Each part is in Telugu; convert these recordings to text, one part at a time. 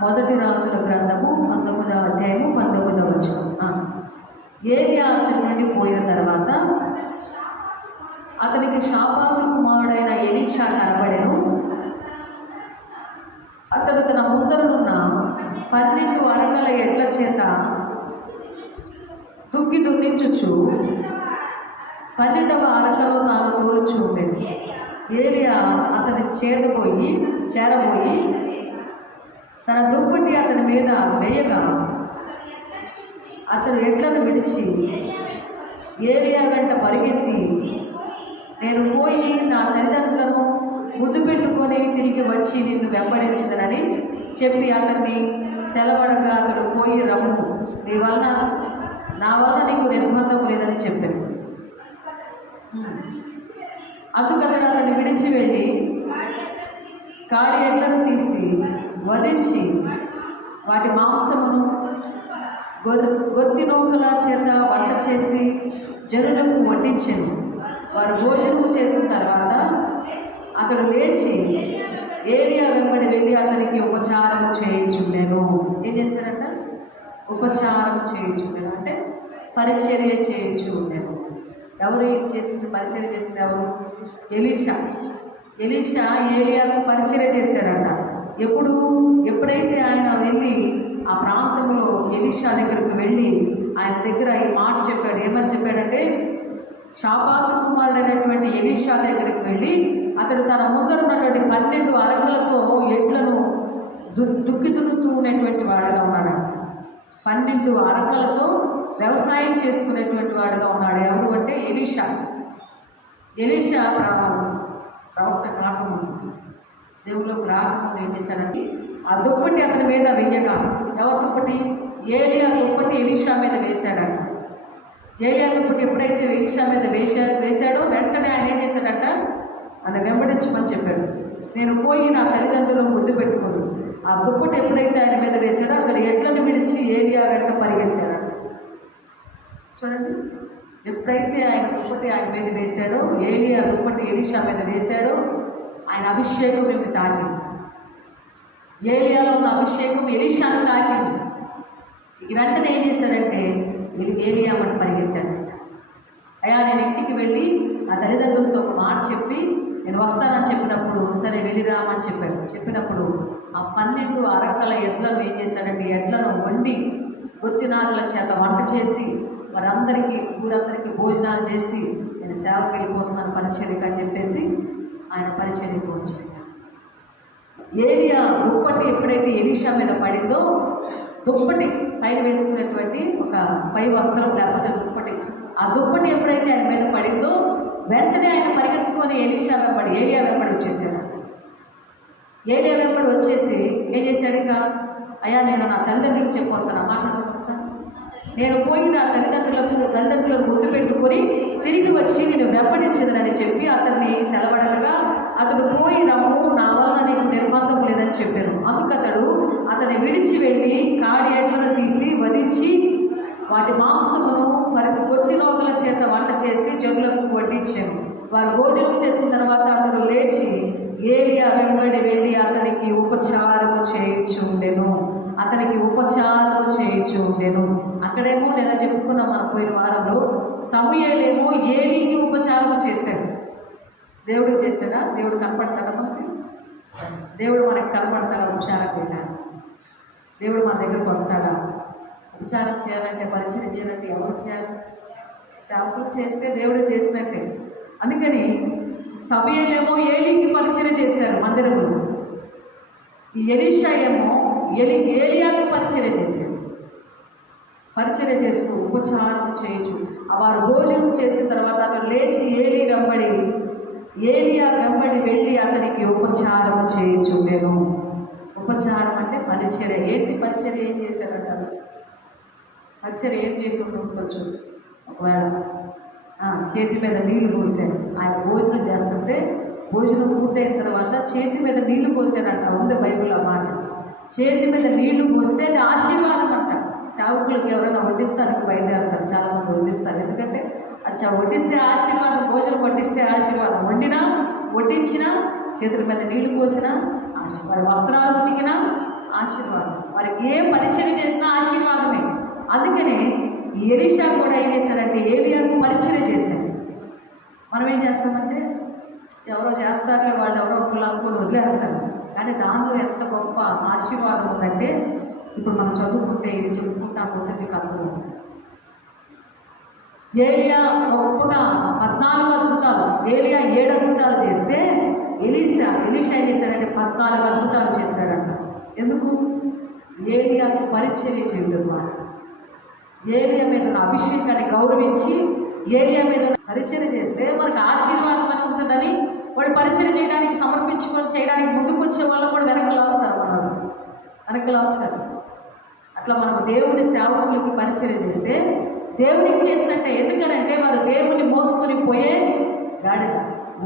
మొదటి రాసుల గ్రంథము 19వ అధ్యాయము 19వ వచనం. ఏలియా అచ్చటి నుండి పోయిన తర్వాత అతనికి షాపాతు కుమారుడైన ఎలీషా కనబడెను. అతడు తన ముందరనున్న 12 అరకల ఎడ్ల చేత దున్నించుచు 12వ అరకలో తాను తోలుచు ఉండేది. ఏలియా అతని చేరబోయి తన దుప్పటి అతని మీద వేయగా అతడు ఎడ్లను విడిచి ఏలియా వెంట పరిగెత్తి, నేను పోయి నా తల్లిదండ్రులను ముద్దు పెట్టుకొని తిరిగి వచ్చి నిన్ను వెంబడించదనని చెప్పి అతన్ని సెలవడగా అతడు పోయి రమ్ము, నా వల్ల నీకు నిర్బంధం లేదని చెప్పాను. అందుకతడు అతన్ని విడిచి వెళ్ళి కాడి ఎడ్లను తీసి వధించి వాటి మాంసమును గొర్తి నౌకల చేత వంట చేసి జనులకు వడ్డించాను. వారు భోజనము చేసిన తర్వాత అతడు లేచి ఏలియా వెంబడి వెళ్ళి అతనికి ఉపచారము చేయించుండెను. ఏం చేశారంట? ఉపచారము చేయించుండెను అంటే పరిచర్య చేయించుండెను. ఎవరు చేసింది? పరిచర్య చేసింది ఎవరు? ఎలీషా ఏలియాకు పరిచర్య చేశారంట. ఎప్పుడైతే ఆయన వెళ్ళి ఆ ప్రాంతంలో ఎలీషా దగ్గరకు వెళ్ళి ఆయన దగ్గర ఈ మాట చెప్పాడు. ఏమని చెప్పాడంటే, షాపాతు కుమారుడైనటువంటి ఎలీషా దగ్గరికి వెళ్ళి అతడు తన ముందరున్నటువంటి 12 అరకలతో ఎడ్లను దున్నుతూ ఉన్నటువంటి వాడుగా ఉన్నాడు. 12 అరకలతో వ్యవసాయం చేసుకునేటువంటి వాడుగా ఉన్నాడు. ఎవరు అంటే ఎలీషా ప్రవక్త కాకముందు, దేవుళ్ళకు రాకముందు ఏం చేశాడంటే ఆ దుప్పటి అతని మీద వెయ్యగా, ఎవరి దుప్పటి? ఏలియా దుప్పటి ఎలీషా మీద వేశాడంట. ఏలియా దుప్పటి ఎప్పుడైతే ఎలీషా మీద వేశాడో వెంటనే ఆయన ఏం చేశాడంట? ఆయన వెంబడించమని చెప్పాడు. నేను పోయి నా తల్లిదండ్రులను ముద్దు పెట్టుకోను. ఆ దుప్పటి ఎప్పుడైతే ఆయన మీద వేశాడో అతడు ఎడ్లను విడిచి ఏలియా వెంట పరిగెత్తాడు. చూడండి, ఎప్పుడైతే ఆయన దుప్పటి ఆయన మీద వేశాడో, ఏలియా దుప్పటి ఎలీషా మీద వేశాడో, ఆయన అభిషేకం మేము తాకింది. ఏలియాలో ఉన్న అభిషేకం ఎలీషాను తాకింది. ఇక వెంటనే ఏం చేశాడంటే ఏలియా మన పరిగెత్తాడు. అయ్యా, నేను ఇంటికి వెళ్ళి నా తల్లిదండ్రులతో ఒక మాట చెప్పి నేను వస్తానని చెప్పినప్పుడు, సరే వెళ్ళిరామని చెప్పాడు. చెప్పినప్పుడు ఆ 12 అరకల ఎడ్లను ఏం చేశాడంటే ఎడ్లను వండి గొత్తినాగుల చేత వంట చేసి వారందరికీ ఊరందరికీ భోజనాలు చేసి నేను సేవకు వెళ్ళిపోతున్నాను పరిచర్యకు అని చెప్పేసి ఆయన పరిచర్యకు వచ్చేస్తాడు. ఏలియా దుప్పటి ఎప్పుడైతే ఎలీషా మీద పడిందో, దుప్పటి పైన వేసుకునేటువంటి ఒక పై వస్త్రం లేకపోతే దుప్పటి, ఆ దుప్పటి ఎప్పుడైతే ఆయన మీద పడిందో వెంటనే ఆయన పరిగెత్తుకొని ఏలియా వెంబడి వచ్చేసాడు. ఏలియా వెంబడి వచ్చేసి ఏం చేశాడు? ఇక అయ్యా, నేను నా తల్లిదండ్రులకు చెప్పొస్తాను. అమ్మా చదువుతాను సార్, నేను పోయి నా తల్లిదండ్రులను ముద్దు పెట్టుకొని తిరిగి వచ్చి నేను వెంబడించదనని చెప్పి అతన్ని సెలవడగా అతడు పోయి రమ్ము, నా వల్ల నీకు నిర్బంధం లేదని చెప్పాను. అందుకతడు అతన్ని విడిచి వెళ్ళి కాడి ఎడ్లను తీసి వధించి వాటి మాంసమును గొత్తి నౌకల చేత వంట చేసి జనులకు వడ్డించాను. వారు భోజనం చేసిన తర్వాత అతడు లేచి ఏలియా వెంబడి వెళ్ళి అతనికి ఉపచారము చేయించుండెను. అక్కడేమో నేను చెప్పుకున్న మన పోయిన వారంలో సమూయేలేమో ఏలీకి ఉపచారం చేశాడు. దేవుడికి చేశాడా? దేవుడు కనపడతాడా? మనకి దేవుడు మనకి కనపడతాడా? ఉపచారం పెట్టాడు. దేవుడు మన దగ్గరకు వస్తాడా? ఉపచారం చేయాలంటే, పరిచయం చేయాలంటే ఎవరు చేయాలి? సేవకులు చేస్తే దేవుడు చేసినట్టే. అందుకని సమూయేలేమో ఏలీకి పరిచయం చేశారు మందిరంలో. ఈ ఎలీషా ఏమో ఏలియాకు పరిచర్య చేశాడు. పరిచర్య చేస్తూ ఉపచారం చేయొచ్చు. వారు భోజనం చేసిన తర్వాత అతడు లేచి ఏలియా వెంబడి వెళ్ళి అతనికి ఉపచారం చేయొచ్చు. నేను ఉపచారం అంటే పరిచర్య. ఏంటి పరిచర్య? ఏం చేశారంటారు? పరిచర్య ఏం చేసి ఉండవచ్చు? ఒకవేళ చేతి మీద నీళ్లు పోసాడు. ఆయన భోజనం చేస్తుంటే భోజనం పూర్తయిన తర్వాత చేతి మీద నీళ్లు పోసాడంట. ఉంది బైబిల్లో మాట. చేతి మీద నీళ్లు పోస్తే అది ఆశీర్వాదం అంట. సేవకులకు ఎవరైనా వడ్డిస్తానికి బయలుదేరుతారు, చాలామంది వడ్డిస్తారు. ఎందుకంటే అది వడ్డిస్తే ఆశీర్వాదం, భోజనం వడ్డిస్తే ఆశీర్వాదం. వడ్డించినా చేతుల మీద నీళ్లు పోసినా ఆశీర్వాదం, వస్త్రాలు ఉతికినా ఆశీర్వాదం. వారికి ఏ పరిచయం చేసినా ఆశీర్వాదమే. అందుకనే ఎలీషా కూడా ఏం చేశాడంటే ఏలియాకు పరిచయం చేశాడు. మనం ఏం చేస్తామంటే ఎవరో చేస్తారులే, వాళ్ళు ఎవరో ఒకళ్ళు అనుకుని వదిలేస్తారు. కానీ దానిలో ఎంత గొప్ప ఆశీర్వాదం ఉందంటే ఇప్పుడు మనం చదువుకుంటే ఇది చెప్పుకుంటా పోతే మీకు అర్థమవుతుంది. ఏలియా గొప్పగా 14 అద్భుతాలు, ఏలియా 7 అద్భుతాలు చేస్తే ఎలీషా ఏం చేశాడంటే 14 అద్భుతాలు చేశాడంట. ఎందుకు? ఏలియాకు పరిచర్య చేయడం ద్వారా, ఏలియా మీద ఉన్న అభిషేకాన్ని గౌరవించి ఏలియా మీద పరిచర్య చేస్తే మనకు ఆశీర్వాదం అని ఉంటుందని వాడు పరిచర్య చేయడానికి సమర్పించుకొని చేయడానికి ముందుకు వచ్చే వాళ్ళు కూడా వెనక్కి లాగుతారు. అట్లా మనం దేవుని సేవకులకి పరిచర్య చేస్తే దేవునికి చేసినట్టే. ఎందుకనంటే వారు దేవుని మోసుకొని పోయే గాడిద,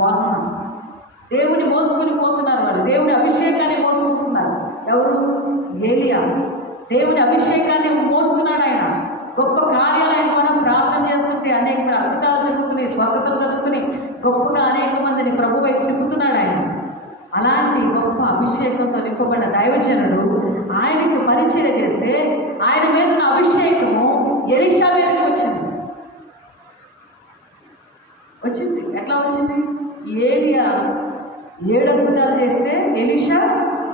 వాహనం. దేవుని మోసుకొని పోతున్నారు, వారు దేవుని అభిషేకాన్ని మోసుకుంటున్నారు. ఎవరు? ఏలియా దేవుని అభిషేకాన్ని మోస్తున్నాడు. ఆయన గొప్ప కార్యాలయం మనం ప్రార్థన చేస్తుంటే అనేక అద్భుతాలు జరుగుతున్నాయి, స్వస్థతలు జరుగుతున్నాయి, గొప్పగా అనేక మందిని ప్రభు వైపు తిప్పుతున్నాడు ఆయన. అలాంటి గొప్ప అభిషేకంతో నింపబడిన దైవజనుడు ఆయనకు పరిచయం చేస్తే ఆయన మీద ఉన్న అభిషేకము ఎలీషా మీదకి వచ్చింది. ఎట్లా వచ్చింది? ఏలియా 7 అద్భుతాలు చేస్తే ఎలీషా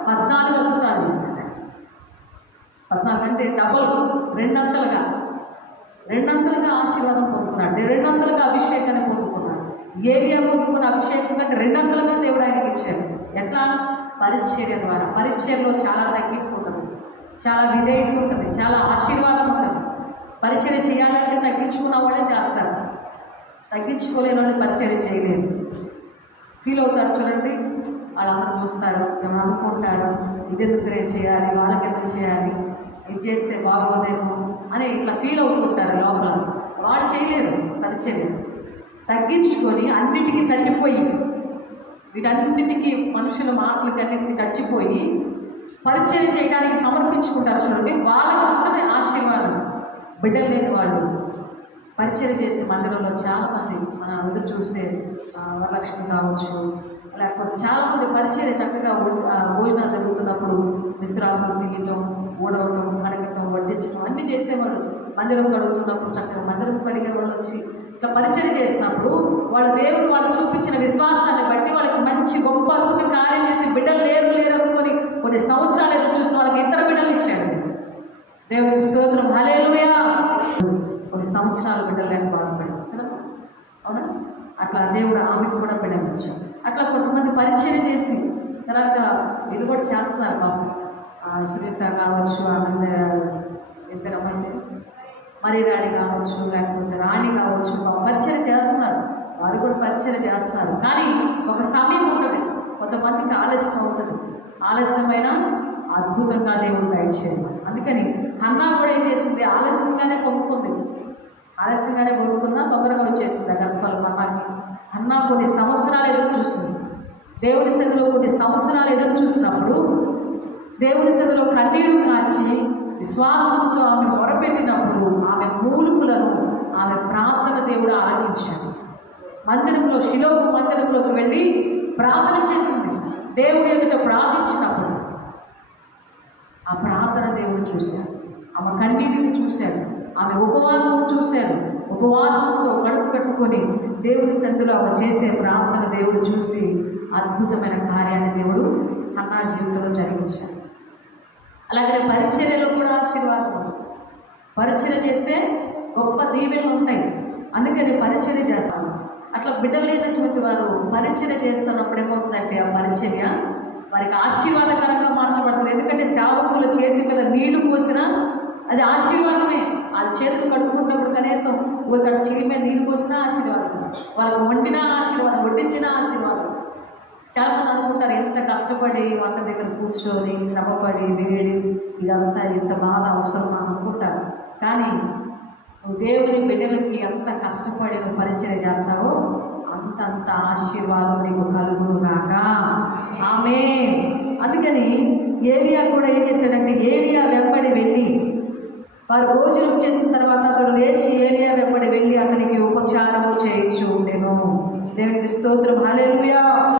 14 అద్భుతాలు చేస్తాడు. 14 అంటే డబల్, రెండంతలుగా ఆశీర్వాదం పొందుకున్నాడు, రెండంతలుగా అభిషేకాన్ని పొందుకున్నాడు. ఏలియా పొందుకున్న అభిషేకం కంటే రెండంతలుగా దేవుడు ఆయనకి ఇచ్చాడు. ఎట్లా? పరిచర్య ద్వారా. పరిచర్యలో చాలా తగ్గింపు ఉంటుంది, చాలా విధేయత ఉంటుంది, చాలా ఆశీర్వాదం ఉంటుంది. పరిచర్య చేయాలంటే తగ్గించుకున్న వాళ్ళే చేస్తారు, తగ్గించుకోలేని వాళ్ళు పరిచర్య చేయలేరు. ఫీల్ అవుతారు. చూడండి, వాళ్ళందరూ చూస్తారు, ఏమైనా అనుకుంటారు, ఇది ఎందుకు చేయాలి, వాళ్ళకి ఎందుకు చేయాలి, ఇది చేస్తే బాగోదేమో అని ఇట్లా ఫీల్ అవుతుంటారు లోపల. వాళ్ళు చేయలేరు పరిచర్య. తగ్గించుకొని అన్నిటికీ చచ్చిపోయి, వీటన్నిటికీ మనుషుల మాటలకి అన్నిటికీ చచ్చిపోయి పరిచయం చేయడానికి సమర్పించుకుంటారు. చూడండి, వాళ్ళకి మాత్రమే ఆశీర్వాదం. బిడ్డలు లేని వాళ్ళు పరిచయం చేసే మందిరంలో చాలామంది మనం అందరూ చూస్తే వరలక్ష్మి కావచ్చు, లేకపోతే చాలామంది పరిచయం చక్కగా భోజనాలు జరుగుతున్నప్పుడు విశ్రాంతులు తీయటం, ఊడవటం, కడగటం, వడ్డించడం అన్నీ చేసేవాళ్ళు. మందిరం కడుగుతున్నప్పుడు చక్కగా మందిరం కడిగే వాళ్ళు వచ్చి ఇట్లా పరిచయం చేసినప్పుడు వాళ్ళ దేవుడు వాళ్ళు చూపించిన విశ్వాసాన్ని బట్టి వాళ్ళకి మంచి గొప్ప అద్భుత కార్యం చేసి బిడ్డలు లేరు అనుకొని కొన్ని సంవత్సరాలు ఎదురు చూసి వాళ్ళకి ఇతర బిడ్డలు ఇచ్చాడు. దేవుడికి స్తోత్రం, హల్లెలూయా. కొన్ని సంవత్సరాలు బిడ్డలు లేక బాధపడ్డాడు కదా, అవునా? అట్లా దేవుడు ఆమెకు కూడా బిడ్డలు ఇచ్చాడు. అట్లా కొంతమంది పరిచయం చేసి తర్వాత ఇది కూడా చేస్తున్నారు పాపం. సునీత కావచ్చు, ఆనంద ఎంతమంది మరి రాణి కావచ్చు, లేకపోతే రాణి కావచ్చు, పరిచయం చేస్తున్నారు. వారు కూడా పరిచయం చేస్తున్నారు. కానీ ఒక సమయం ఉంటుంది, కొంతమందికి ఆలస్యం అవుతుంది. ఆలస్యమైన అద్భుతంగా దేవుడు దయచేయాలి. అందుకని హన్నా కూడా ఏం చేసింది? ఆలస్యంగానే పొందుకున్నా తొందరగా వచ్చేసింది ఆ గర్భఫలం హన్నాకి. హన్నా కొన్ని సంవత్సరాలు ఎదురు చూసింది. దేవుని స్థితిలో కొన్ని సంవత్సరాలు ఎదురు చూసినప్పుడు దేవుని స్థితిలో కన్నీరు కాచి విశ్వాసంతో ఆమె మొరపెట్టినప్పుడు ఆమె మూలుగులను, ఆమె ప్రార్థన దేవుడు ఆలకించాడు. మందిరంలో, షిలోహు మందిరంలోకి వెళ్ళి ప్రార్థన చేసింది. దేవుడి ఎదుట ప్రార్థించినప్పుడు ఆ ప్రార్థన దేవుడు చూశాడు. ఆమె కన్నీటిని చూశాడు, ఆమె ఉపవాసం చూశాడు. ఉపవాసంతో కడుపు కట్టుకొని దేవుని సన్నిధిలో ఆమె చేసే ప్రార్థన దేవుడు చూసి అద్భుతమైన కార్యాన్ని దేవుడు హన్నా జీవితంలో జరిగించాడు. అలాగే పరిచర్యలో కూడా ఆశీర్వాదం. పరిచర్య చేస్తే గొప్ప దీవెనలు ఉంటాయి. అందుకని పరిచర్య చేస్తాను. అట్లా బిడ్డలు లేనటువంటి వారు పరిచర్య చేస్తున్నప్పుడు ఏమవుతుందంటే ఆ పరిచర్య వారికి ఆశీర్వాదకరంగా మార్చబడుతుంది. ఎందుకంటే సేవకుల చేతి మీద నీళ్లు పోసినా అది ఆశీర్వాదమే. అది చేతులు కడుక్కుంటున్నప్పుడు కనీసం ఊరికడ చెయ్యి మీద నీళ్ళు పోసినా ఆశీర్వాదం, వాళ్ళకు వండినా ఆశీర్వాదం, వడ్డించినా ఆశీర్వాదం. చాలామంది అనుకుంటారు ఎంత కష్టపడి వంట దగ్గర కూర్చొని శ్రమపడి వేడి ఇదంతా ఎంత బాధ అవసరం అనుకుంటారు. కానీ నువ్వు దేవుని బిడ్డలకి ఎంత కష్టపడి నువ్వు పరిచయం చేస్తావో అంతంత ఆశీర్వాదం నీకు కలుగుగాక. ఆమేన్. అందుకని ఏలియా కూడా ఏం చేశాడంటే ఏలియా వెంబడి వెళ్ళి వారు భోజనం చేసిన తర్వాత అతడు లేచి ఏలియా వెంబడి వెళ్ళి అతనికి ఉపచారము చేయించు ఉండెను. దేవునికి స్తోత్రం, హల్లెలూయా.